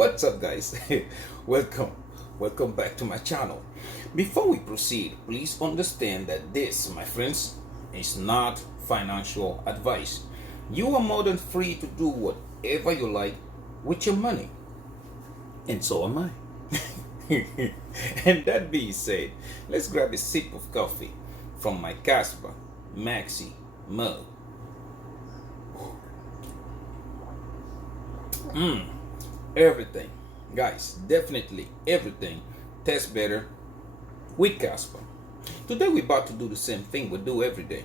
What's up, guys? Welcome back to my channel. Before we proceed, please understand that this, my friends, is not financial advice. You are more than free to do whatever you like with your money, and so am I. And that being said, let's grab a sip of coffee from my Kaspa Maxi mug. Everything, guys, definitely everything tastes better with Kaspa. Today we're about to do the same thing we do every day.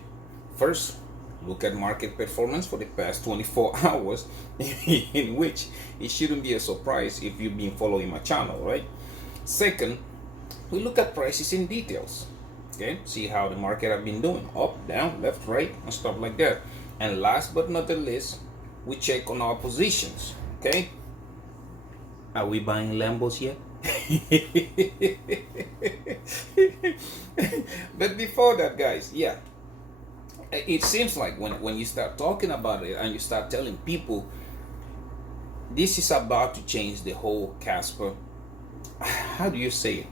First, look at market performance for the past 24 hours, in which it shouldn't be a surprise if you've been following my channel, right? Second, we look at prices in details. Okay, see how the market have been doing, up, down, left, right, and stuff like that. And last but not the least, we check on our positions. Okay, are we buying Lambos yet? But before that, guys, yeah, it seems like when you start talking about it and you start telling people this is about to change the whole Kaspa, how do you say it,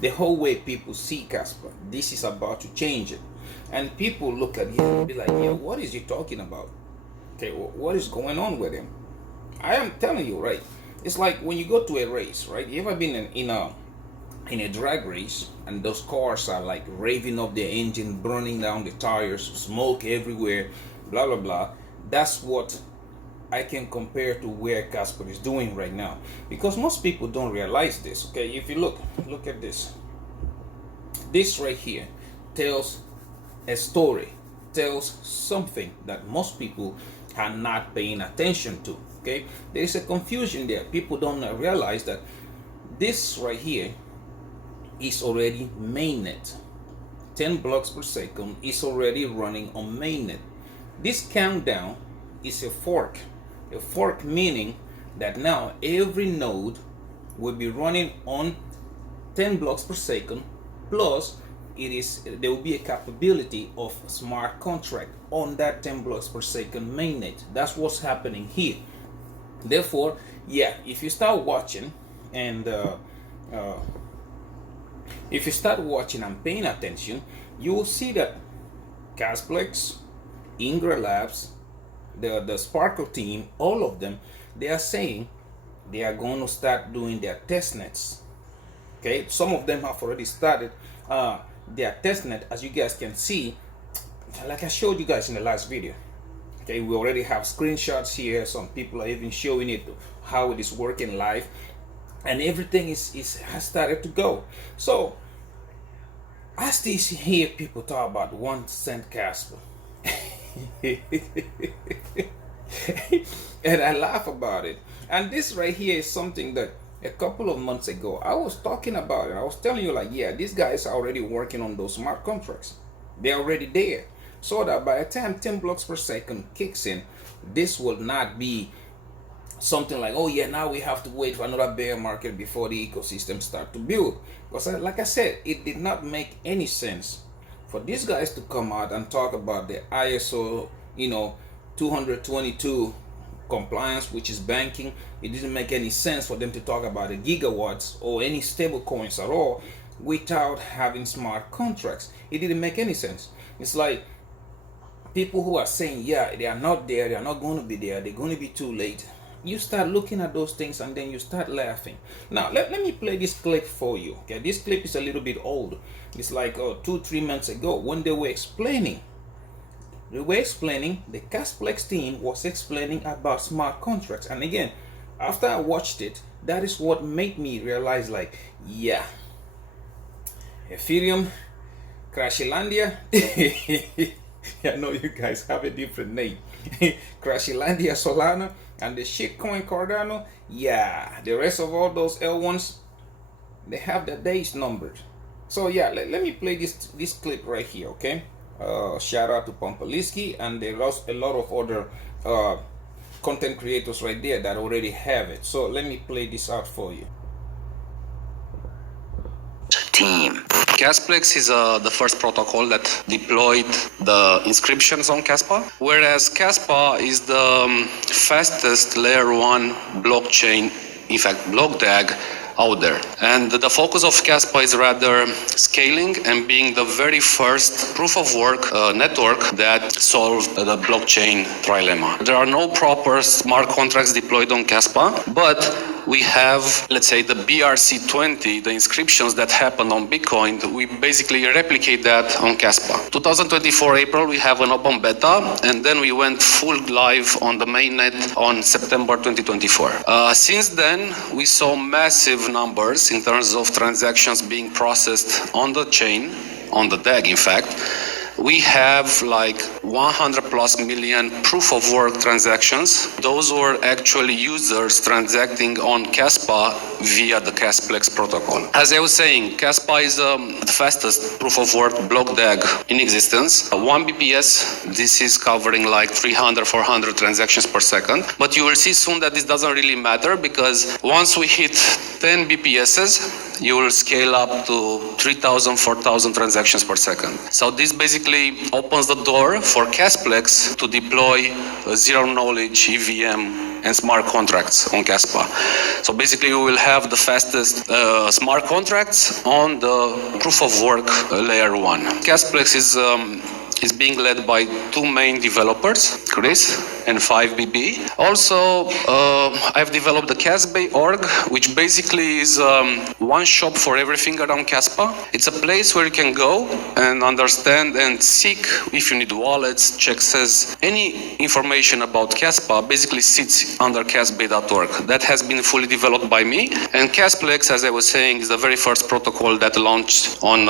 the whole way people see Kaspa, this is about to change it, and people look at you and be like, yeah, what is he talking about? Okay, what is going on with him? I am telling you, right? It's like when you go to a race, right? You ever been in a drag race and those cars are like raving up their engine, burning down the tires, smoke everywhere, blah blah blah. That's what I can compare to where Kaspa is doing right now, because most people don't realize this. Okay, if you look at this. This right here tells a story, tells something that most people are not paying attention to. Okay, there is a confusion there. People don't realize that this right here is already mainnet. 10 blocks per second is already running on mainnet. This countdown is a fork. A fork meaning that now every node will be running on 10 blocks per second, plus there will be a capability of smart contract on that 10 blocks per second mainnet. That's what's happening here. Therefore, yeah, if you start watching and if you start watching and paying attention, you will see that Kasplex, Ingra Labs, the Sparkle team, all of them, they are saying they are going to start doing their testnets. Okay, some of them have already started their testnet, as you guys can see, like I showed you guys in the last video. Okay, we already have screenshots here. Some people are even showing it how it is working live, and everything has started to go. So I still hear people talk about 1 cent Kaspa. And I laugh about it. And this right here is something that a couple of months ago I was talking about it. I was telling you, like, yeah, these guys are already working on those smart contracts. They're already there, so that by the time 10 blocks per second kicks in, this will not be something like, oh yeah, now we have to wait for another bear market before the ecosystem start to build. Because like I said, it did not make any sense for these guys to come out and talk about the ISO 222 compliance, which is banking. It didn't make any sense for them to talk about the gigawatts or any stable coins at all without having smart contracts. It didn't make any sense. It's like people who are saying, yeah, they are not there, they are not going to be there, they're going to be too late. You start looking at those things and then you start laughing. Now let me play this clip for you. Okay, this clip is a little bit old. It's like 2-3 months ago when they were explaining. The Kasplex team was explaining about smart contracts. And again, after I watched it, that is what made me realize, like, yeah, Ethereum, Crashilandia. I know you guys have a different name. Crashilandia, Solana, and the shitcoin Cardano. Yeah, the rest of all those L1s, they have their days numbered. So yeah, let me play this clip right here, okay? Shout out to Pompaliski, and there are a lot of other content creators right there that already have it. So let me play this out for you. Team. Kasplex is the first protocol that deployed the inscriptions on Kaspa, whereas Kaspa is the fastest layer 1 blockchain in fact, block DAG out there. And the focus of Kaspa is rather scaling and being the very first proof of work network that solved the blockchain trilemma. There are no proper smart contracts deployed on Kaspa, but we have, let's say, the BRC20, the inscriptions that happen on Bitcoin. We basically replicate that on Kaspa. 2024 April, we have an open beta, and then we went full live on the mainnet on September 2024. Since then, we saw massive numbers in terms of transactions being processed on the chain, on the DAG, in fact. We have like 100 plus million proof of work transactions. Those were actually users transacting on Kaspa via the Kasplex protocol. As I was saying, Kaspa is the fastest proof of work block DAG in existence. 1 BPS, this is covering like 300, 400 transactions per second. But you will see soon that this doesn't really matter, because once we hit 10 BPSs, you will scale up to 3,000, 4,000 transactions per second. So this basically opens the door for Kasplex to deploy zero-knowledge EVM and smart contracts on Kaspa. So basically, we will have the fastest smart contracts on the proof of work layer 1. Kasplex is being led by two main developers, Chris and 5BB. Also, I've developed the Kaspa org, which basically is one shop for everything around Kaspa. It's a place where you can go and understand and seek if you need wallets, checks's, any information about Kaspa basically sits under kaspa.org. That has been fully developed by me. And Kasplex, as I was saying, is the very first protocol that launched on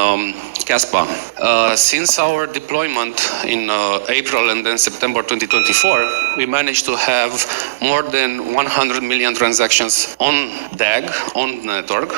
Kaspa. Since our deployment in April and then September 2024, we managed to have more than 100 million transactions on DAG, on the network.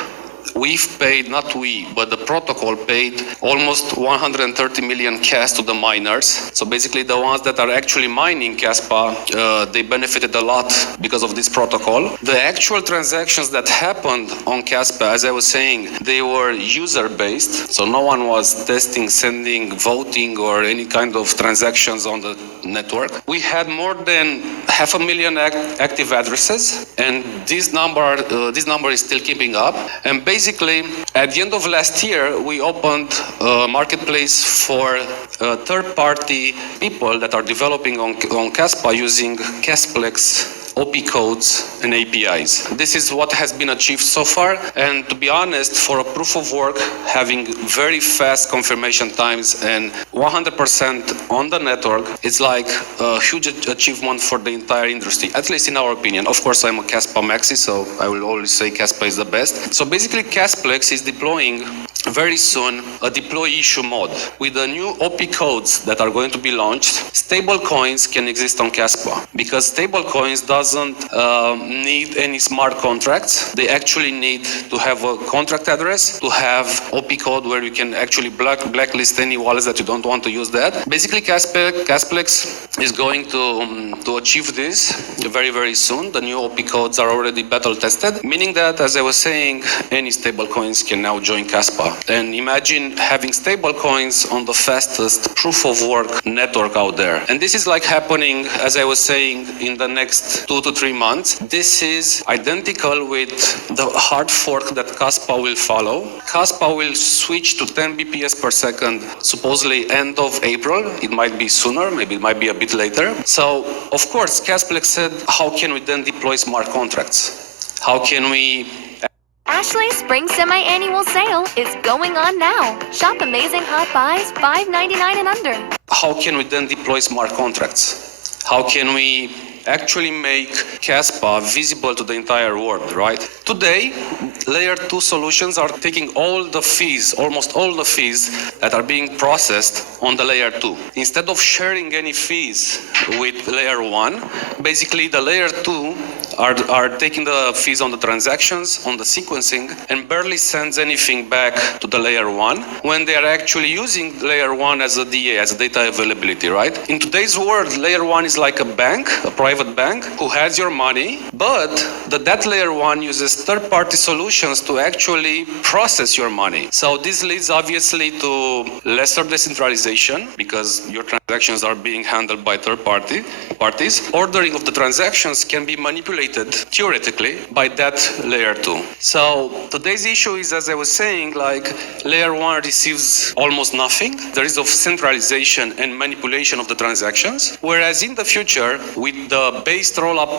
We've paid, not we, but the protocol paid almost 130 million cash to the miners. So basically the ones that are actually mining Kaspa, they benefited a lot because of this protocol. The actual transactions that happened on Kaspa, as I was saying, they were user-based. So no one was testing, sending, voting, or any kind of transactions on the network. We had more than 500,000 active addresses, and this number is still keeping up. And basically, at the end of last year, we opened a marketplace for third-party people that are developing on Kaspa using Kasplex OP codes and APIs. This is what has been achieved so far, and to be honest, for a proof of work, having very fast confirmation times and 100% on the network, it's like a huge achievement for the entire industry, at least in our opinion. Of course, I'm a Kaspa maxi, so I will always say Kaspa is the best. So basically, Kasplex is deploying very soon a deploy issue mode. With the new OP codes that are going to be launched, stable coins can exist on Kaspa, because stable coins doesn't need any smart contracts. They actually need to have a contract address, to have OP code where you can actually blacklist any wallets that you don't want to use that. Basically, Kasplex is going to achieve this very, very soon. The new OP codes are already battle tested, meaning that, as I was saying, any stable coins can now join Kaspa. And imagine having stable coins on the fastest proof of work network out there. And this is like happening, as I was saying, in the next 2 to 3 months. This is identical with the hard fork that Kaspa will follow. Kaspa will switch to 10 BPS per second, supposedly end of April. It might be sooner, maybe it might be a bit later. So, of course, Kasplex said, how can we then deploy smart contracts? How can we... Ashley's Spring Semi-Annual Sale is going on now. Shop amazing hot buys, $5.99 and under. How can we then deploy smart contracts? How can we actually make Kaspa visible to the entire world, right? Today, layer 2 solutions are taking all the fees, almost all the fees that are being processed on the layer 2. Instead of sharing any fees with layer 1, basically the layer 2 are taking the fees on the transactions, on the sequencing, and barely sends anything back to the layer 1 when they are actually using layer 1 as a DA, as a data availability, right? In today's world, layer 1 is like a bank, a private private bank who has your money, but that layer 1 uses third-party solutions to actually process your money. So this leads obviously to lesser decentralization because your transactions are being handled by parties. Ordering of the transactions can be manipulated theoretically by that layer 2. So today's issue is, as I was saying, like layer 1 receives almost nothing. There is of centralization and manipulation of the transactions, whereas in the future, with the based rollup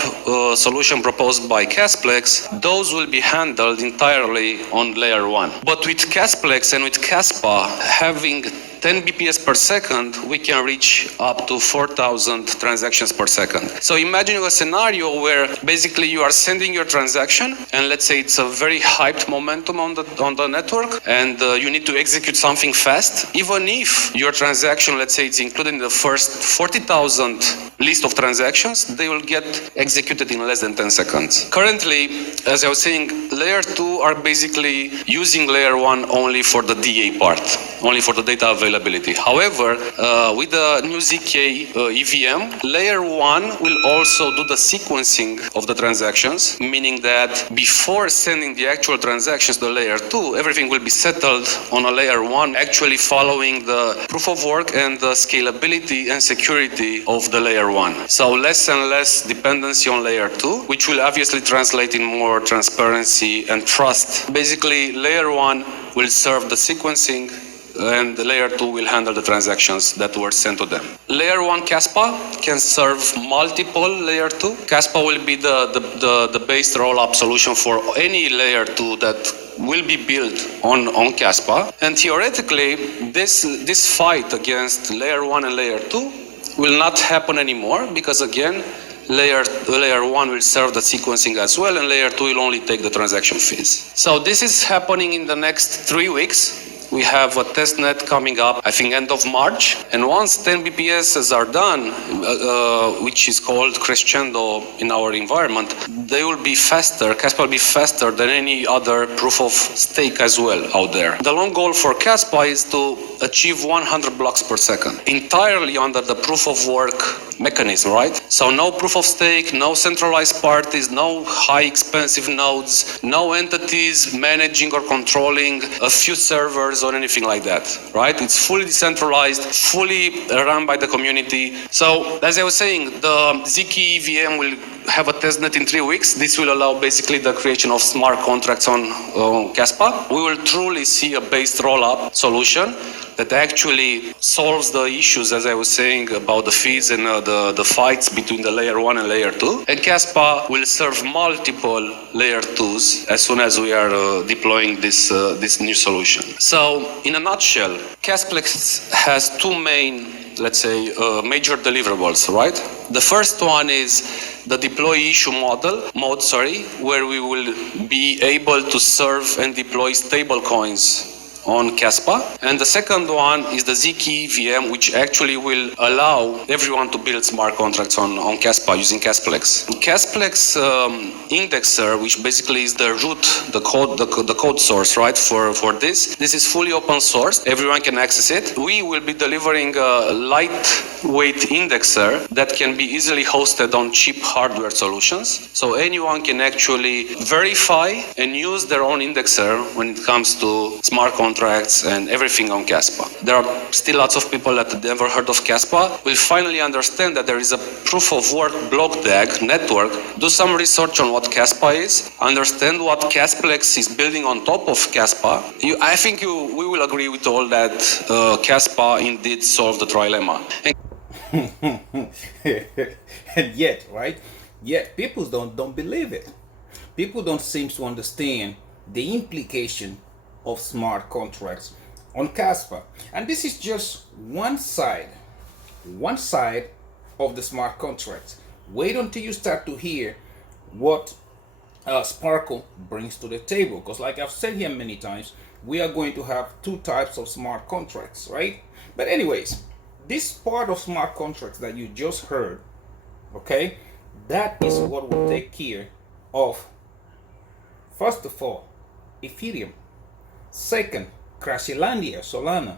solution proposed by Kasplex, those will be handled entirely on layer 1. But with Kasplex and with Kaspa having 10 BPS per second, we can reach up to 4,000 transactions per second. So imagine a scenario where basically you are sending your transaction, and let's say it's a very hyped momentum on the network, and you need to execute something fast. Even if your transaction, let's say it's included in the first 40,000 list of transactions, they will get executed in less than 10 seconds. Currently, as I was saying, layer 2 are basically using layer 1 only for the DA part, only for the data availability. However, with the new ZK EVM, layer 1 will also do the sequencing of the transactions, meaning that before sending the actual transactions to layer 2, everything will be settled on a layer 1, actually following the proof of work and the scalability and security of the layer 1. So less and less dependency on layer 2, which will obviously translate in more transparency and trust. Basically, layer 1 will serve the sequencing, and the layer 2 will handle the transactions that were sent to them. Layer 1 Kaspa can serve multiple layer 2. Kaspa will be the based rollup solution for any layer 2 that will be built on Kaspa. And theoretically, this fight against layer 1 and layer 2 will not happen anymore because, again, layer 1 will serve the sequencing as well, and layer 2 will only take the transaction fees. So this is happening in the next 3 weeks. We have a testnet coming up, I think, end of March. And once 10 BPSs are done, which is called crescendo in our environment, they will be faster. Kaspa will be faster than any other proof of stake as well out there. The long goal for Kaspa is to achieve 100 blocks per second, entirely under the proof of work mechanism, right? So no proof of stake, no centralized parties, no high expensive nodes, no entities managing or controlling a few servers or anything like that, right? It's fully decentralized, fully run by the community. So as I was saying, the ZK EVM will have a testnet in 3 weeks. This will allow basically the creation of smart contracts on Kaspa. We will truly see a based rollup solution that actually solves the issues, as I was saying, about the fees and the fights between the layer 1 and layer 2. And Kaspa will serve multiple layer 2s as soon as we are deploying this new solution. So in a nutshell, Kasplex has two main, let's say, major deliverables, right? The first one is the deploy issue mode, where we will be able to serve and deploy stable coins on Kaspa. And the second one is the ZK VM, which actually will allow everyone to build smart contracts on Kaspa using Kasplex. Kasplex indexer, which basically is the root, the code source, right, for this. This is fully open source. Everyone can access it. We will be delivering a lightweight indexer that can be easily hosted on cheap hardware solutions. So anyone can actually verify and use their own indexer when it comes to smart contracts and everything on Kaspa. There are still lots of people that have never heard of Kaspa will finally understand that there is a proof of work block DAG network. Do some research on what Kaspa is, understand what Kasplex is building on top of Kaspa. I think we will agree with all that Kaspa indeed solved the trilemma. And yet, right? Yet people don't believe it. People don't seem to understand the implication of smart contracts on Kaspa. And this is just one side of the smart contracts. Wait until you start to hear what Sparkle brings to the table. Because like I've said here many times, we are going to have two types of smart contracts, right? But anyways, this part of smart contracts that you just heard, okay, that is what will take care of, first of all, Ethereum. Second, Crashilandia, Solana,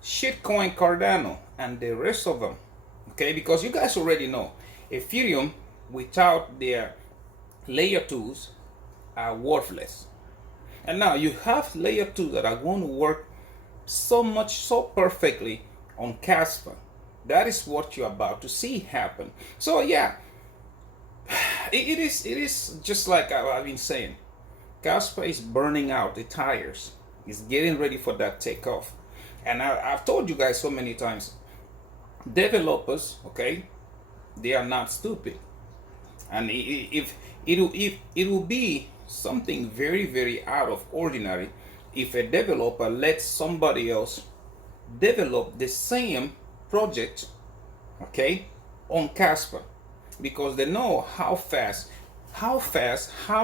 Shitcoin, Cardano, and the rest of them. Okay, because you guys already know, Ethereum without their layer 2s are worthless. And now you have layer 2 that are going to work so perfectly on Kaspa. That is what you're about to see happen. So yeah, it is just like I've been saying. Kaspa is burning out the tires. It's getting ready for that takeoff. And I've told you guys so many times, developers, okay, they are not stupid. And if it will be something very out of ordinary if a developer lets somebody else develop the same project, okay, on Kaspa, because they know how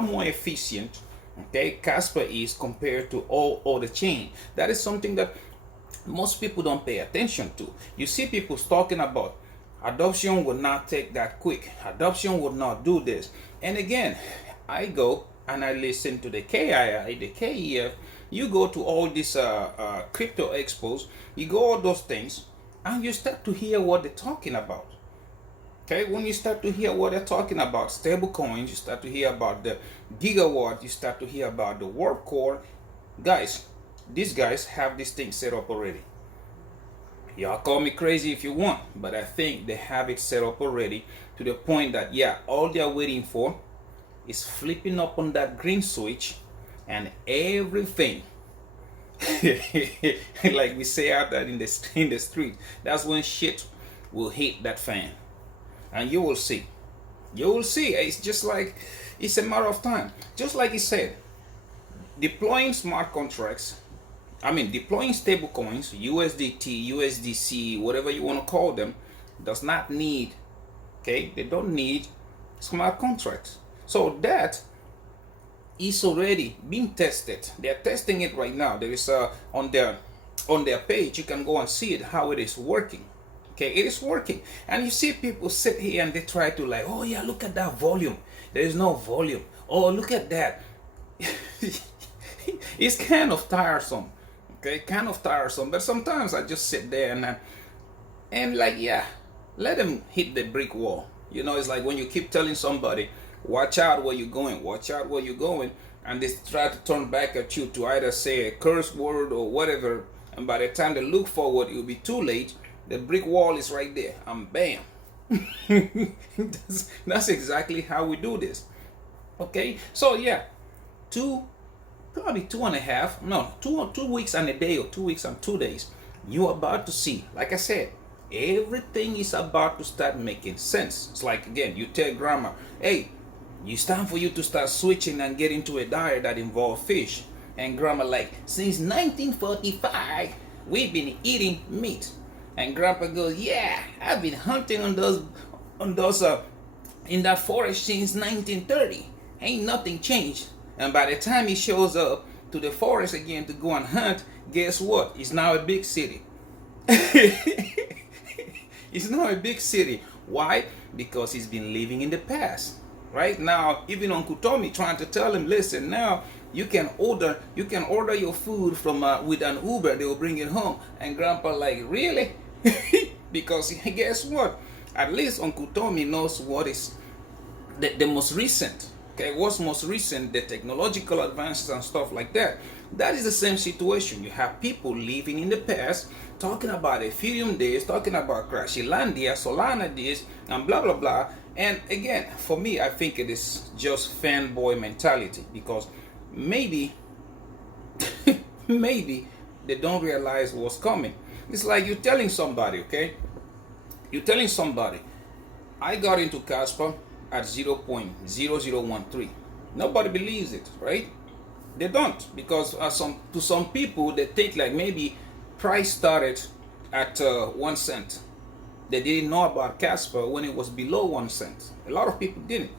more efficient, okay, Kaspa is compared to all other chain. That is something that most people don't pay attention to. You see people talking about adoption will not take that quick. Adoption will not do this. And again, I go and I listen to the KII, the KEF. You go to all these crypto expos. You go all those things, and you start to hear what they're talking about. Okay, when you start to hear what they're talking about, stable coins, you start to hear about the gigawatt, you start to hear about the warp core. Guys, these guys have this thing set up already. Y'all call me crazy if you want, but I think they have it set up already to the point that, yeah, all they're waiting for is flipping up on that green switch and everything, like we say out there in the street, that's when shit will hit that fan. And you will see. It's just like, it's a matter of time. Just like he said, deploying smart contracts, deploying stable coins, USDT, USDC, whatever you want to call them, does not need, okay, they don't need smart contracts. So that is already being tested. They're testing it right now. There is on their page, you can go and see it, how it is working. Okay, it is working. And you see people sit here and they try to like, oh yeah, look at that volume. There is no volume. Oh, look at that. It's kind of tiresome. Okay, kind of tiresome. But sometimes I just sit there and like, yeah, let them hit the brick wall. You know, it's like when you keep telling somebody, watch out where you're going, watch out where you're going, and they try to turn back at you to either say a curse word or whatever, and by the time they look forward, it will be too late. The brick wall is right there, and bam. That's exactly how we do this. Okay, so yeah, probably 2 weeks and a day, or 2 weeks and 2 days, you're about to see, like I said, everything is about to start making sense. It's like, again, you tell grandma, hey, it's time for you to start switching and get into a diet that involves fish. And grandma like, since 1945, we've been eating meat. And grandpa goes, yeah, I've been hunting on those in that forest since 1930. Ain't nothing changed. And by the time he shows up to the forest again to go and hunt, guess what? It's now a big city. It's now a big city. Why? Because he's been living in the past. Right now, even Uncle Tommy trying to tell him, listen, now you can order your food from with an Uber. They will bring it home. And Grandpa like, really? Because guess what? At least Uncle Tommy knows what is the most recent. Okay, what's most recent, the technological advances and stuff like that. That is the same situation. You have people living in the past, talking about Ethereum this, talking about Crashilandia, Solana this, and blah blah blah. And again, for me, I think it is just fanboy mentality, because maybe they don't realize what's coming. It's like you're telling somebody, okay? You're telling somebody, I got into Kaspa at 0.0013. Nobody believes it, right? They don't, because to some people, they think like maybe price started at 1 cent. They didn't know about Kaspa when it was below 1 cent. A lot of people didn't.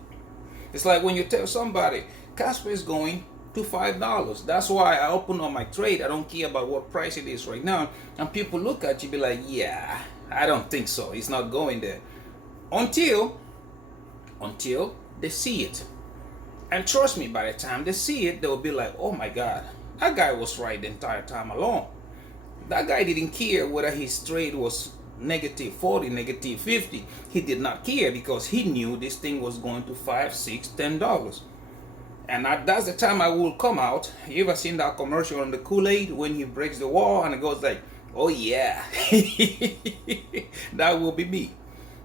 It's like when you tell somebody, Kaspa is going to $5. That's why I open on my trade. I don't care about what price it is right now. And people look at you, be like, yeah, I don't think so. It's not going there. Until they see it. And trust me, by the time they see it, they'll be like, oh my God, that guy was right the entire time along. That guy didn't care whether his trade was negative 40, negative 50. He did not care because he knew this thing was going to $5, $6, $10. And that's the time I will come out. You ever seen that commercial on the Kool-Aid when he breaks the wall and it goes like, oh yeah. That will be me.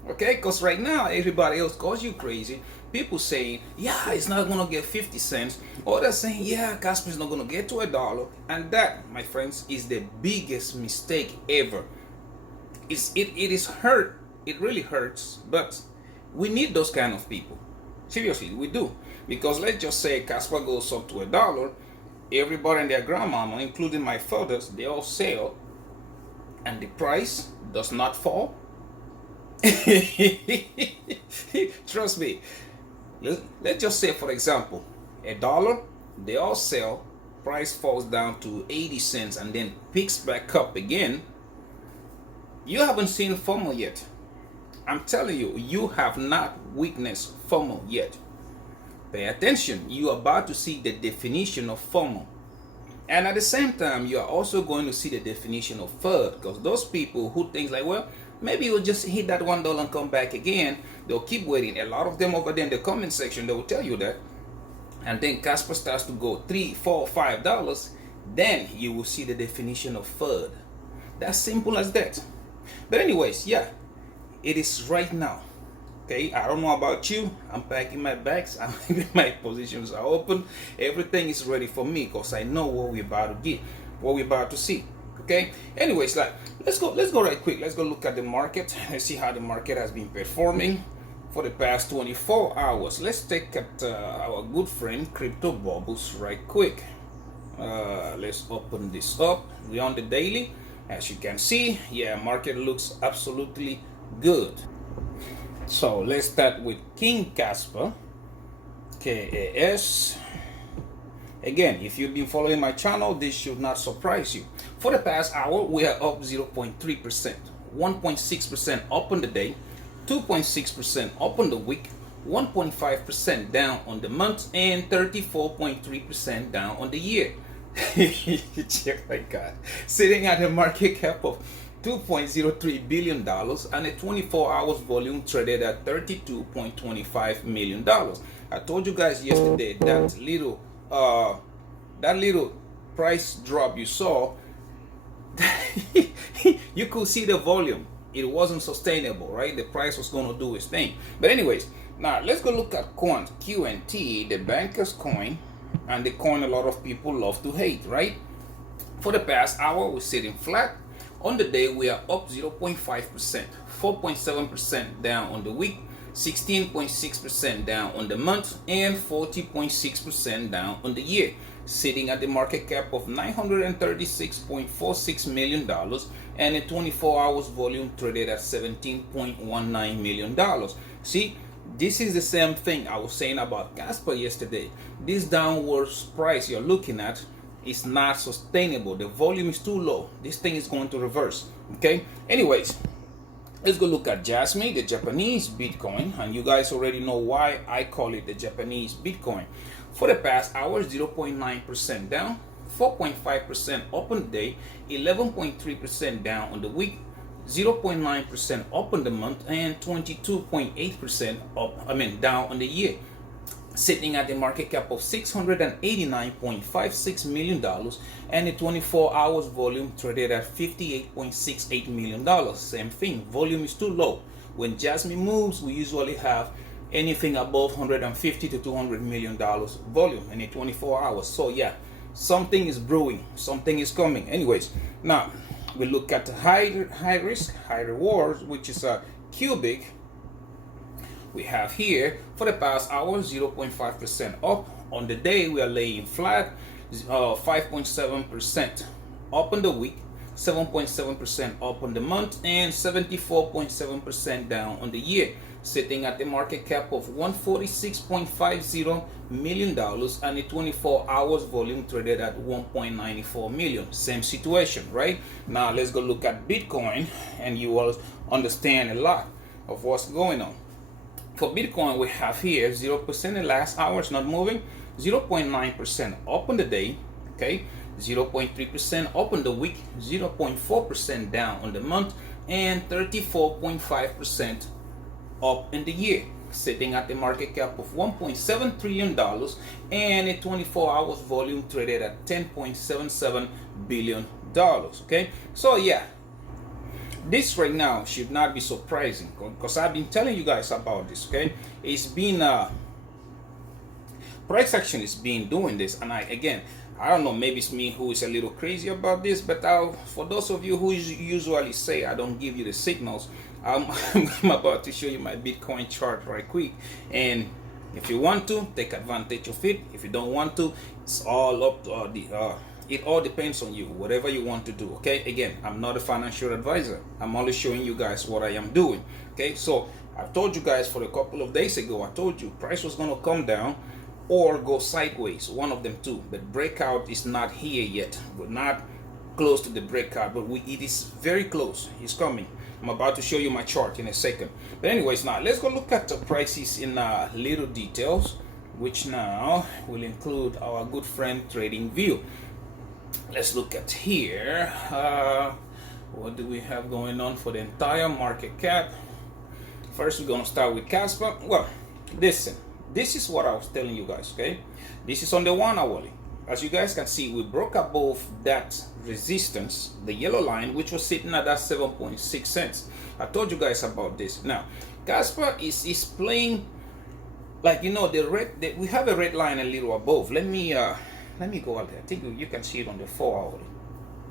Okay, because right now everybody else calls you crazy. People saying, yeah, it's not gonna get 50 cents. Or they're saying, yeah, Kaspa is not gonna get to $1. And that, my friends, is the biggest mistake ever. It is hurt. It really hurts. But we need those kind of people. Seriously, we do. Because let's just say Kaspa goes up to $1. Everybody and their grandmama, including my fathers, they all sell. And the price does not fall. Trust me. Let's just say, for example, $1, they all sell, price falls down to 80 cents and then picks back up again. You haven't seen FOMO yet. I'm telling you, you have not witnessed FOMO yet. Pay attention, you are about to see the definition of FOMO. And at the same time, you are also going to see the definition of FUD, because those people who think like, well, maybe you'll just hit that $1 and come back again, they'll keep waiting. A lot of them over there in the comment section, they will tell you that. And then Kaspa starts to go $3, $4, $5, then you will see the definition of FUD. That's simple as that. But anyways, yeah, it is right now. Okay, I don't know about you. I'm packing my bags. My positions are open. Everything is ready for me because I know what we're about to get, what we're about to see. Okay. Anyways, like let's go right quick. Let's go look at the market. Let's see how the market has been performing for the past 24 hours. Let's take at our good friend Crypto Bubbles right quick. Let's open this up. We're on the daily. As you can see, yeah, market looks absolutely good. So let's start with King Kaspa, KAS. Again, if you've been following my channel, this should not surprise you. For the past hour, we are up 0.3%, 1.6% up on the day, 2.6% up on the week, 1.5% down on the month, and 34.3% down on the year. My God. Sitting at a market cap of $2.03 billion and a 24 hours volume traded at $32.25 million. I told you guys yesterday that little price drop you saw, you could see the volume. It wasn't sustainable, right? The price was going to do its thing. But anyways, now let's go look at QNT, the banker's coin, and the coin a lot of people love to hate, right? For the past hour, we're sitting flat. On the day, we are up 0.5%, 4.7% down on the week, 16.6% down on the month, and 40.6% down on the year, sitting at the market cap of $936.46 million and a 24 hours volume traded at $17.19 million. See, this is the same thing I was saying about Kaspa yesterday. This downward price you're looking at is not sustainable. The volume is too low. This thing is going to reverse. Okay. Anyways, let's go look at Jasmine, the Japanese Bitcoin, and you guys already know why I call it the Japanese Bitcoin. For the past hour, 0.9% down, 4.5% up on the day, 11.3% down on the week, 0.9% up on the month, and 22.8% down on the year, sitting at the market cap of $689.56 million and a 24 hours volume traded at $58.68 million. Same thing, volume is too low. When Jasmine moves, we usually have anything above $150 to $200 million volume in a 24 hours. So yeah, something is brewing, something is coming. Anyways, now we look at high risk, high rewards, which is a cubic. We have here for the past hour 0.5% up. On the day, we are laying flat, 5.7% up on the week, 7.7% up on the month, and 74.7% down on the year, sitting at the market cap of $146.50 million and a 24 hours volume traded at 1.94 million. Same situation, right? Now let's go look at Bitcoin and you will understand a lot of what's going on. For Bitcoin, we have here 0% in the last hour, it's not moving, 0.9% up on the day, okay, 0.3% up on the week, 0.4% down on the month, and 34.5% up in the year, sitting at the market cap of $1.7 trillion and a 24 hours volume traded at $10.77 billion. Okay, so yeah, this right now should not be surprising because I've been telling you guys about this. Okay, it's been price action is being doing this, and I don't know, maybe it's me who is a little crazy about this, but for those of you who usually say I don't give you the signals, I'm about to show you my Bitcoin chart right quick, and if you want to take advantage of it, if you don't want to, it's all up to it all depends on you, whatever you want to do. Okay, again, I'm not a financial advisor, I'm only showing you guys what I am doing. Okay, so I told you guys for a couple of days ago, I told you price was going to come down or go sideways, one of them two. But breakout is not here yet. We're not close to the breakout, but it is very close. It's coming. I'm about to show you my chart in a second. But anyways, now let's go look at the prices in little details, which now will include our good friend TradingView. Let's look at here. What do we have going on for the entire market cap? First, we're gonna start with Kaspa. Well, listen, this is what I was telling you guys. Okay, this is on the 1 hourly. As you guys can see, we broke above that resistance, the yellow line, which was sitting at that 7.6 cents. I told you guys about this. Now, Kaspa is playing like, you know, we have a red line a little above. Let me go out there. I think you can see it on the 4 hourly.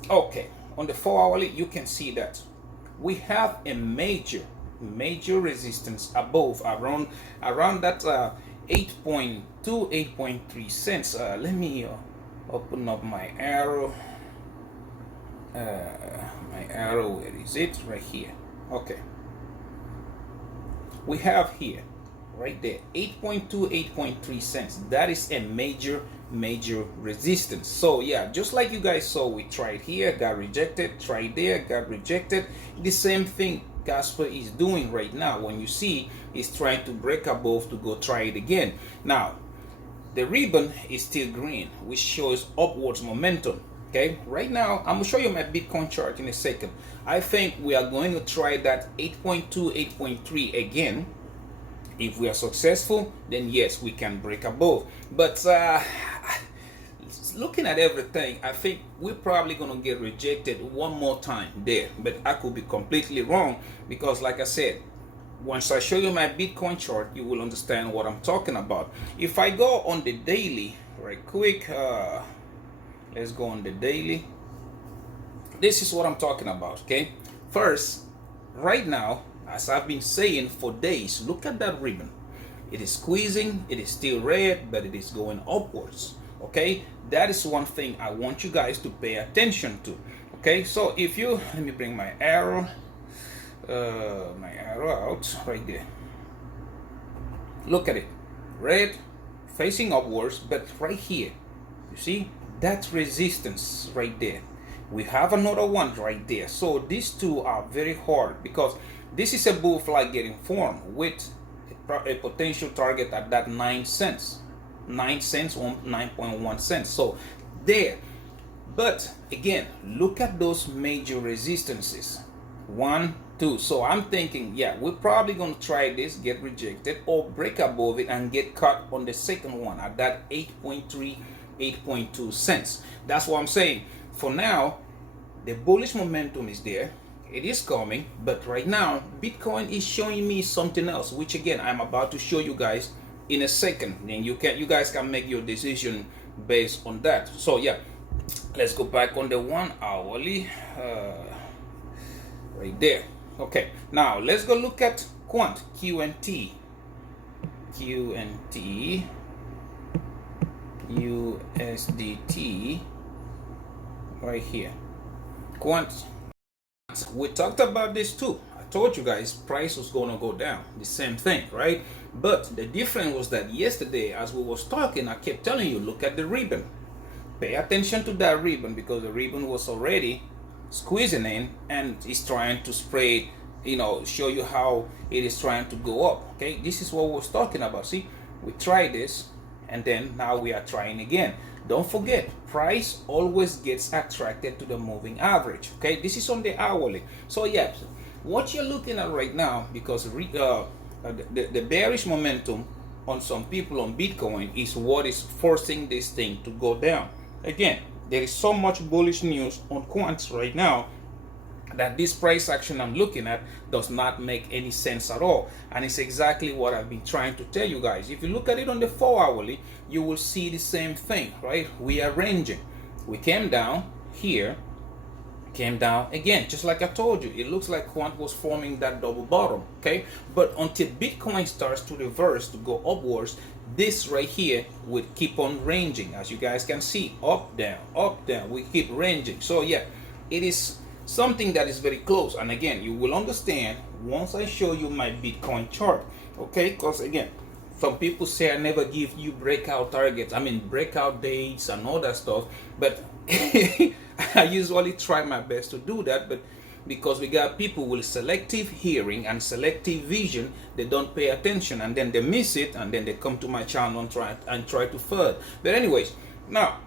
Okay, on the 4 hourly, you can see that we have a major resistance above around that 8.2, 8.3 cents. Let me open up my arrow. Where is it? Right here. Okay, we have here right there 8.2, 8.3 cents. That is a major resistance. So yeah, just like you guys saw, we tried here, got rejected, tried there, got rejected. The same thing Kaspa is doing right now. When you see it's trying to break above to go try it again. Now the ribbon is still green, which shows upwards momentum. Okay, right now I'm gonna show you my Bitcoin chart in a second. I think we are going to try that 8.2, 8.3 again. If we are successful, then yes, we can break above. But looking at everything, I think we're probably gonna get rejected one more time there. But I could be completely wrong, because like I said, once I show you my Bitcoin chart, you will understand what I'm talking about. If I go on the daily right quick, let's go on the daily. This is what I'm talking about. Okay, first, right now, as I've been saying for days, look at that ribbon. It is squeezing, it is still red, but it is going upwards. Okay, that is one thing I want you guys to pay attention to. Okay, so if you, let me bring my arrow out right there. Look at it, red facing upwards, but right here, you see that resistance right there. We have another one right there. So these two are very hard, because this is a bull flag getting formed with a potential target at that 9 cents, 9.1 cents. So there. But again, look at those major resistances. 1, 2. So I'm thinking, yeah, we're probably going to try this, get rejected, or break above it and get caught on the second one at that 8.3, 8.2 cents. That's what I'm saying. For now, the bullish momentum is there. It is coming, but right now Bitcoin is showing me something else, which again I'm about to show you guys in a second. Then you guys can make your decision based on that. So yeah, let's go back on the 1 hourly right there. Okay, now let's go look at quant QNT USDT right here. Quant, we talked about this too. I told you guys price was gonna go down, the same thing, right? But the difference was that yesterday, as we was talking, I kept telling you, look at the ribbon, pay attention to that ribbon, because the ribbon was already squeezing in and it's trying to spray, you know, show you how it is trying to go up. Okay, this is what we was talking about. See, we tried this and then now we are trying again. Don't forget, price always gets attracted to the moving average. Okay, this is on the hourly. So yeah, what you're looking at right now, because the bearish momentum on some people on Bitcoin is what is forcing this thing to go down. Again, there is so much bullish news on quants right now that this price action I'm looking at does not make any sense at all. And it's exactly what I've been trying to tell you guys. If you look at it on the 4-hourly, you will see the same thing, right? We are ranging. We came down here, came down again, just like I told you. It looks like quant was forming that double bottom, okay? But until Bitcoin starts to reverse, to go upwards, this right here would keep on ranging. As you guys can see, up, down, we keep ranging. So yeah, it is something that is very close. And again, you will understand once I show you my Bitcoin chart, okay? Because again, some people say I never give you breakout targets, I mean breakout dates and all that stuff, but I usually try my best to do that. But because we got people with selective hearing and selective vision, they don't pay attention and then they miss it, and then they come to my channel and try to further. But anyways, now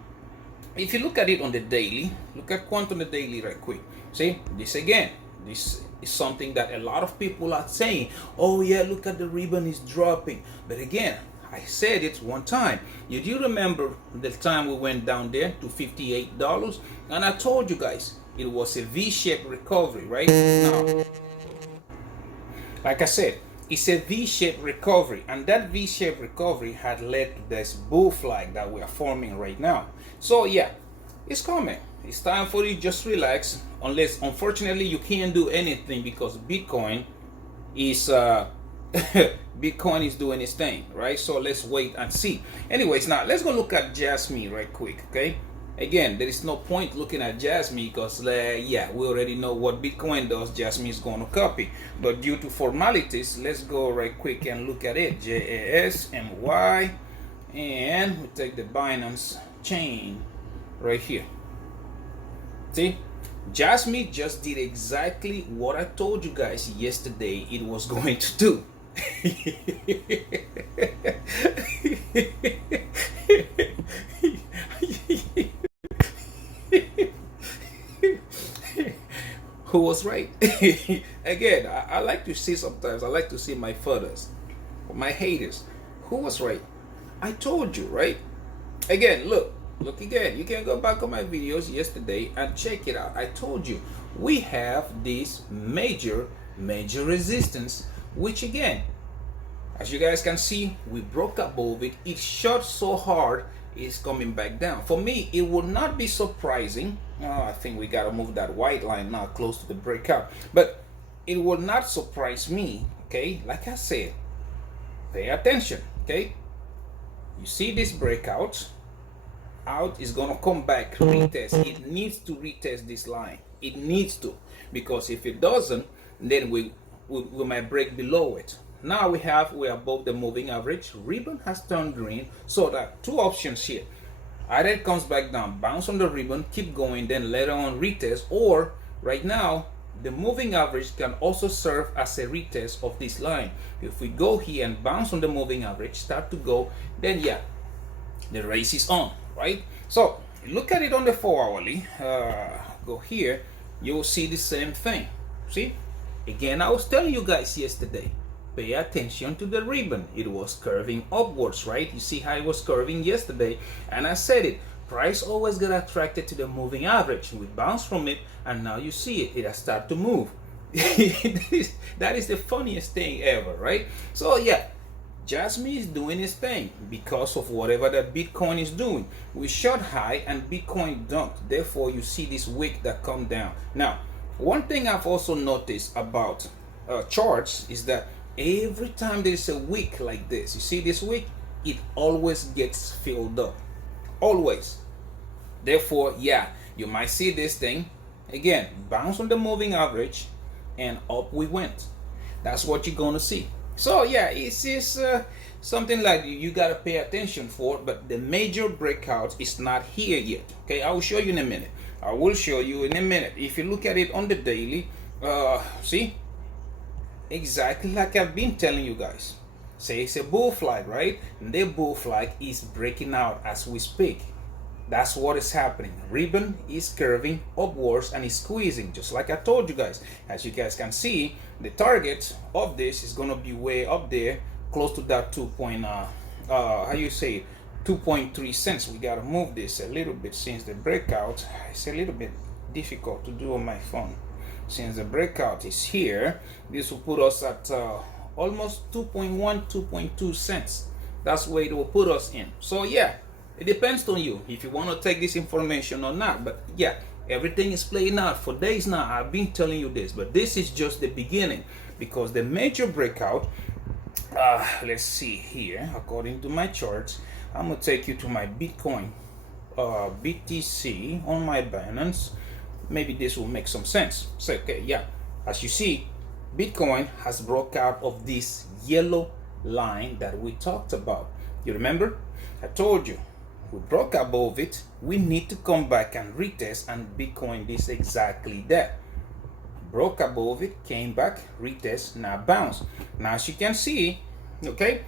if you look at it on the daily, look at quant on the daily right quick. See, this again, this is something that a lot of people are saying, oh yeah, look at the ribbon is dropping. But again, I said it one time. You do remember the time we went down there to $58? And I told you guys, it was a V-shaped recovery, right? Now, like I said, it's a V-shaped recovery, and that V-shaped recovery had led to this bull flag that we are forming right now. So yeah, it's coming. It's time for you just relax. Unless, unfortunately, you can't do anything because Bitcoin is Bitcoin is doing its thing, right? So let's wait and see. Anyways, now let's go look at Jasmine right quick, okay? Again, there is no point looking at Jasmine because yeah, we already know what Bitcoin does. Jasmine is going to copy, but due to formalities, let's go right quick and look at it. JASMY, and we take the Binance chain right here. See, Jasmine just did exactly what I told you guys yesterday it was going to do. Who was right? Again, I like to see sometimes, I like to see my followers, my haters. Who was right? I told you, right? Again, look again. You can go back on my videos yesterday and check it out. I told you we have this major resistance, which again, as you guys can see, we broke above it. It shot so hard, it's coming back down. For me, it would not be surprising. I think we gotta move that white line now close to the breakout, but it will not surprise me, okay? Like I said, pay attention, okay? You see this breakout out is gonna come back, retest. It needs to retest this line. It needs to, because if it doesn't, then we might break below it. Now we're above the moving average. Ribbon has turned green, so that two options here. Either it comes back down, bounce on the ribbon, keep going, then later on retest, or right now the moving average can also serve as a retest of this line. If we go here and bounce on the moving average, start to go, then yeah, the race is on, right? So look at it on the 4-hourly. Go here, you'll see the same thing. See, again, I was telling you guys yesterday, pay attention to the ribbon. It was curving upwards, right? You see how it was curving yesterday, and I said it, price always get attracted to the moving average. We bounce from it, and now you see it has started to move. That is the funniest thing ever, right? So yeah, Jasmine is doing his thing because of whatever that Bitcoin is doing. We shot high and Bitcoin dumped, therefore you see this wick that come down. Now, one thing I've also noticed about charts is that every time there's a wick like this, you see this wick, it always gets filled up, always. Therefore, yeah, you might see this thing again, bounce on the moving average, and up we went. That's what you're gonna see. So yeah, it's just something like you gotta pay attention for, but the major breakout is not here yet. Okay, I will show you in a minute. I will show you in a minute. If you look at it on the daily, see, exactly like I've been telling you guys. Say it's a bull flag, right? And the bull flag is breaking out as we speak. That's what is happening. Ribbon is curving upwards and is squeezing, just like I told you guys. As you guys can see, the target of this is gonna be way up there, close to that 2.3 cents. We gotta move this a little bit since the breakout. It's a little bit difficult to do on my phone. Since the breakout is here, this will put us at almost 2.1, 2.2 cents. That's where it will put us in. So yeah, it depends on you if you want to take this information or not. But yeah, everything is playing out for days now. I've been telling you this, but this is just the beginning, because the major breakout, let's see here, according to my charts, I'm gonna take you to my Bitcoin BTC on my Binance. Maybe this will make some sense. So okay, yeah, as you see, Bitcoin has broke out of this yellow line that we talked about. You remember? I told you, we broke above it. We need to come back and retest, and Bitcoin is exactly that. Broke above it, came back, retest, now bounce. Now as you can see, okay,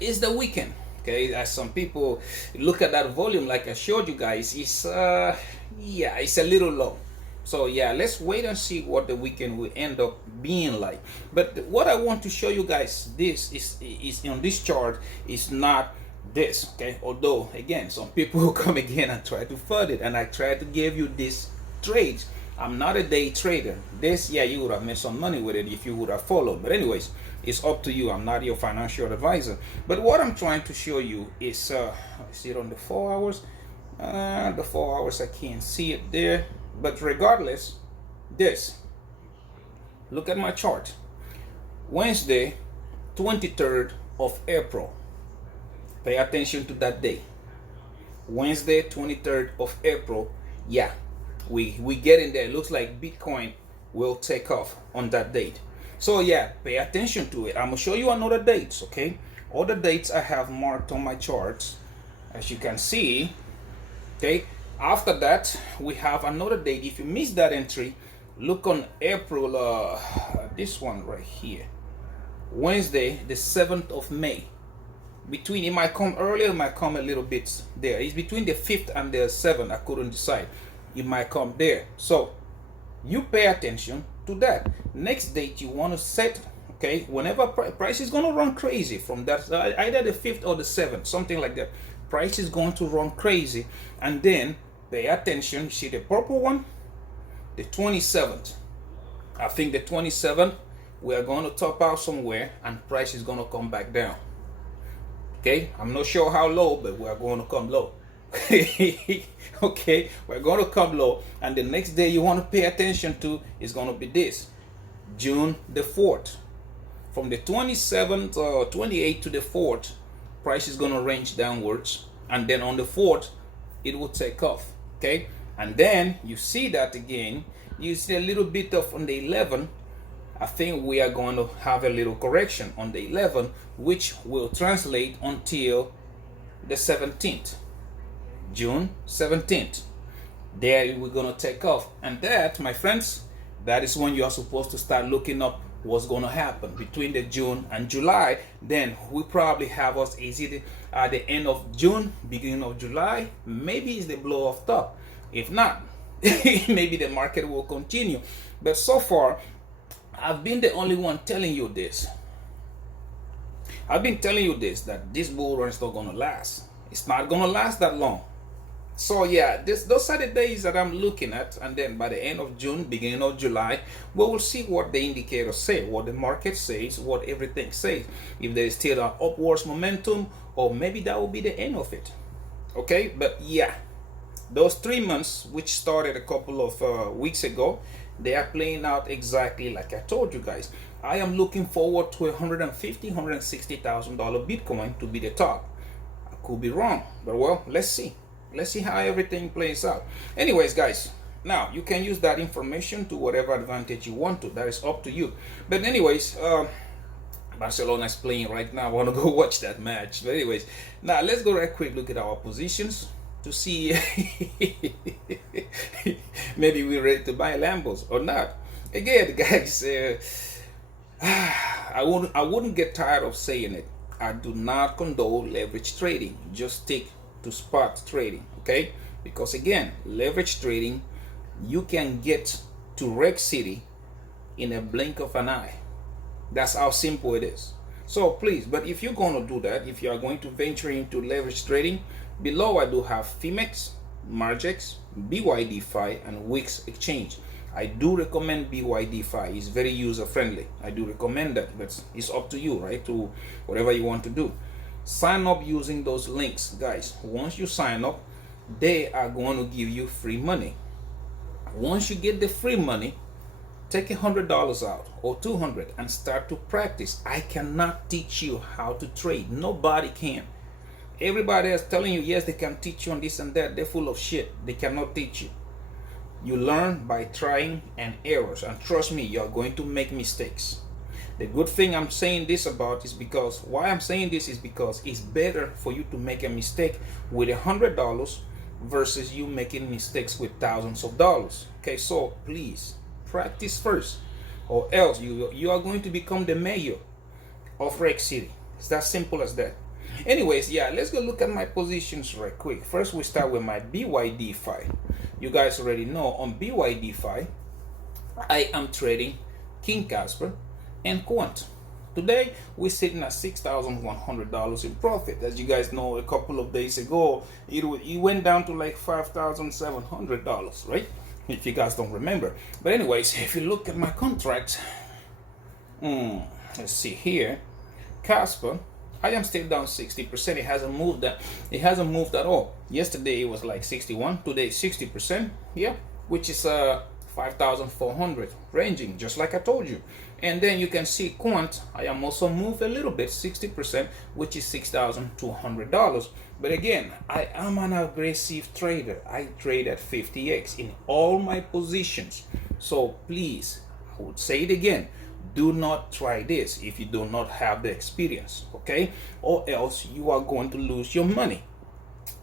it's the weekend. Okay, as some people look at that volume, like I showed you guys, it's yeah, it's a little low. So yeah, let's wait and see what the weekend will end up being like. But what I want to show you guys, this is on this chart, is not this, okay? Although again, some people will come again and try to fud it, and I try to give you this trades. I'm not a day trader. This, yeah, you would have made some money with it if you would have followed. But anyways, it's up to you. I'm not your financial advisor. But what I'm trying to show you is, see it on the 4 hours. The 4 hours, I can't see it there. But regardless, this. Look at my chart. Wednesday, 23rd of April. Pay attention to that day. Wednesday, 23rd of April. Yeah, we get in there. It looks like Bitcoin will take off on that date. So yeah, pay attention to it. I'm gonna show you another dates, okay? All the dates I have marked on my charts, as you can see, okay? After that, we have another date. If you missed that entry, look on April, this one right here. Wednesday, the 7th of May. Between, it might come earlier, it might come a little bit there. It's between the 5th and the 7th. I couldn't decide. It might come there. So you pay attention to that. Next date you want to set, okay, whenever price is going to run crazy from that, either the 5th or the 7th, something like that. Price is going to run crazy, and then pay attention. See the purple one, the 27th. I think the 27th we are going to top out somewhere, and price is going to come back down. Okay, I'm not sure how low, but we are going to come low. Okay, we're going to come low, and the next day you want to pay attention to is going to be this, June the 4th. From the 27th or 28th to the 4th, price is going to range downwards, and then on the 4th it will take off. Okay, and then you see that again, you see a little bit of on the 11th. I think we are going to have a little correction on the 11th, which will translate until the 17th, June 17th. There we're going to take off, and that, my friends, that is when you are supposed to start looking up what's going to happen between the June and July. Then we probably have us easy at the end of June, beginning of July. Maybe it's the blow off top. If not, maybe the market will continue. But so far, I've been the only one telling you this. I've been telling you this, that this bull run is not going to last. It's not going to last that long. So yeah, those are the days that I'm looking at, and then by the end of June, beginning of July, we will see what the indicators say, what the market says, what everything says. If there is still an upwards momentum, or maybe that will be the end of it. Okay, but yeah, those 3 months, which started a couple of weeks ago, they are playing out exactly like I told you guys. I am looking forward to $150,000, $160,000 Bitcoin to be the top. I could be wrong, but well, let's see. Let's see how everything plays out. Anyways, guys, now you can use that information to whatever advantage you want to. That is up to you. But anyways, Barcelona is playing right now. I want to go watch that match. But anyways, now let's go right quick look at our positions to see maybe we're ready to buy Lambos or not. Again, guys, I wouldn't get tired of saying it. I do not condone leverage trading. Just stick to spot trading, okay? Because again, leverage trading, you can get to Rec City in a blink of an eye. That's how simple it is. So please, but if you're going to do that, if you are going to venture into leverage trading, below I do have Phemex, Margex, Bydfi, and Wix exchange. I do recommend Bydfi. It's very user friendly. I do recommend that, but it's up to you, right? To whatever you want to do. Sign up using those links, guys. Once you sign up, they are going to give you free money. Once you get the free money, take $100 out or $200 and start to practice. I cannot teach you how to trade. Nobody can. Everybody is telling you, yes, they can teach you on this and that. They're full of shit. They cannot teach you. You learn by trying and errors. And trust me, you're going to make mistakes. The good thing I'm saying this about is because, why I'm saying this is because it's better for you to make a mistake with $100 versus you making mistakes with thousands of dollars. Okay, so please practice first, or else you are going to become the mayor of Rec City. It's that simple as that. Anyways, yeah, let's go look at my positions right quick. First, we start with my Bydfi. You guys already know on Bydfi, I am trading King Kaspa and Quant. Today, we're sitting at $6,100 in profit. As you guys know, a couple of days ago, it went down to like $5,700, right? If you guys don't remember. But anyways, if you look at my contracts, let's see here, Kaspa, I am still down 60%. It hasn't moved that. It hasn't moved at all. Yesterday it was like 61. Today 60%. Yeah, which is 5,400 ranging, just like I told you. And then you can see Quant, I am also moved a little bit, 60%, which is $6,200. But again, I am an aggressive trader. I trade at 50x in all my positions. So please, I would say it again, do not try this if you do not have the experience, okay? Or else you are going to lose your money.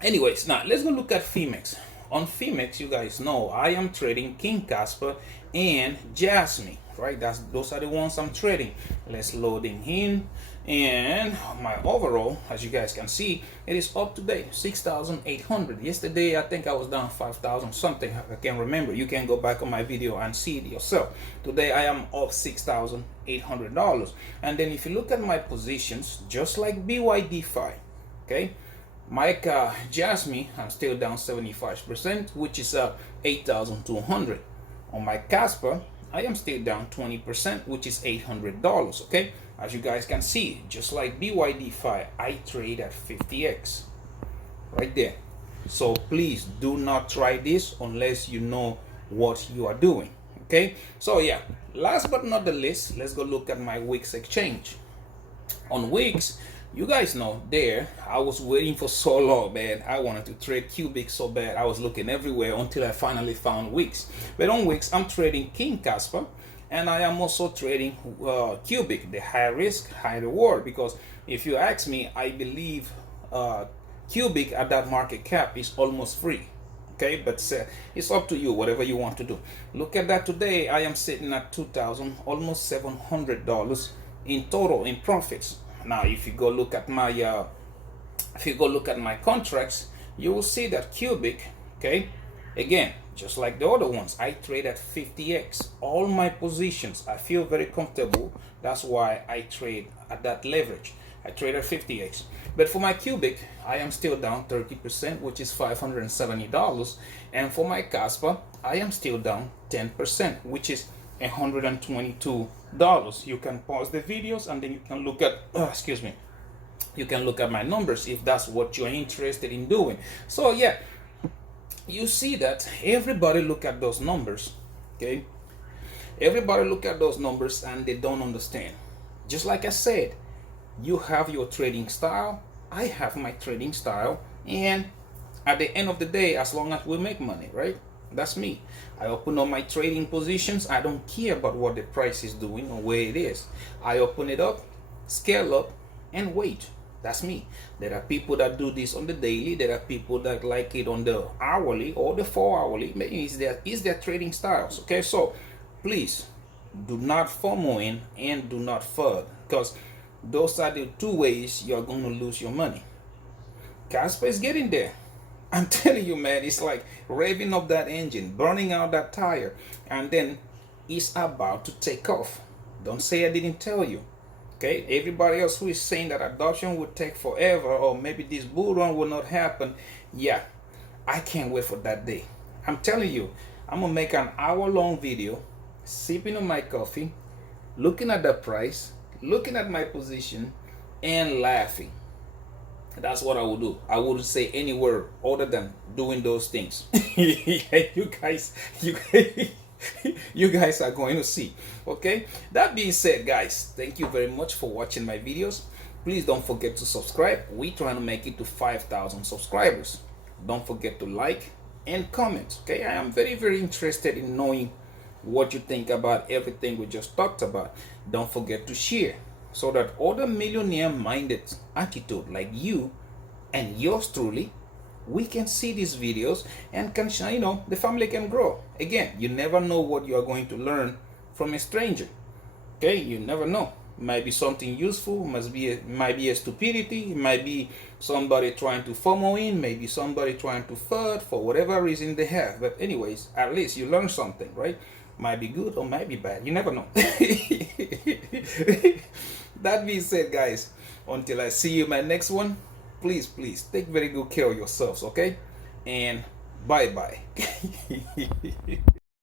Anyways, now let's go look at Phemex. On Phemex, you guys know I am trading King Kaspa and Jasmine, right? Those are the ones I'm trading. Let's loading in, and my overall, as you guys can see, it is up to date 6,800. Yesterday I think I was down 5,000 something. I can't remember. You can go back on my video and see it yourself. Today I am up $6,800. And then if you look at my positions, just like Bydfi, okay, my Jasmine, I'm still down 75%, which is 8,200. On my Kaspa, I am still down 20%, which is $800. Okay, as you guys can see, just like Bydfi, I trade at 50x right there. So please do not try this unless you know what you are doing. Okay, so yeah, last but not the least, let's go look at my Wix exchange. On Wix, you guys know there, I was waiting for so long, man. I wanted to trade Cubic so bad. I was looking everywhere until I finally found Wix. But on Wix, I'm trading King Kaspa, and I am also trading Cubic, the high risk, high reward. Because if you ask me, I believe Cubic at that market cap is almost free. Okay, but it's up to you, whatever you want to do. Look at that today. I am sitting at $2,000, almost $700 in total in profits. Now, if you go look at my contracts, you will see that Cubic, okay, again, just like the other ones, I trade at 50x. All my positions, I feel very comfortable. That's why I trade at that leverage. I trade at 50x. But for my Cubic, I am still down 30%, which is $570. And for my Kaspa, I am still down 10%, which is $122. You can pause the videos and then you can look at you can look at my numbers if that's what you're interested in doing. So yeah, you see that everybody look at those numbers, okay? Everybody look at those numbers and they don't understand. Just like I said, you have your trading style, I have my trading style, and at the end of the day, as long as we make money, right? That's me. I open up my trading positions. I don't care about what the price is doing or where it is. I open it up, scale up, and wait. That's me. There are people that do this on the daily. There are people that like it on the hourly or the 4-hourly. Maybe it's their trading styles. Okay, so please do not FOMO in and do not FUD, because those are the two ways you're going to lose your money. Kaspa is getting there. I'm telling you, man, it's like revving up that engine, burning out that tire, and then it's about to take off. Don't say I didn't tell you. Okay, everybody else who is saying that adoption would take forever, or maybe this bull run will not happen, yeah, I can't wait for that day. I'm telling you, I'm gonna make an hour-long video, sipping on my coffee, looking at the price, looking at my position, and laughing. That's what I would do. I wouldn't say any word other than doing those things. you guys, you guys are going to see. Okay, that being said, guys, thank you very much for watching my videos. Please don't forget to subscribe. We're trying to make it to 5,000 subscribers. Don't forget to like and comment. Okay, I am very, very interested in knowing what you think about everything we just talked about. Don't forget to share, so that other millionaire-minded attitude like you and yours truly, we can see these videos and can, you know, the family can grow. Again, you never know what you are going to learn from a stranger. Okay, you never know. It might be something useful, might be a stupidity, it might be somebody trying to FOMO in, maybe somebody trying to FUD for whatever reason they have. But anyways, at least you learn something, right? Might be good or might be bad. You never know. That being said, guys, until I see you in my next one, please take very good care of yourselves, okay? And bye-bye.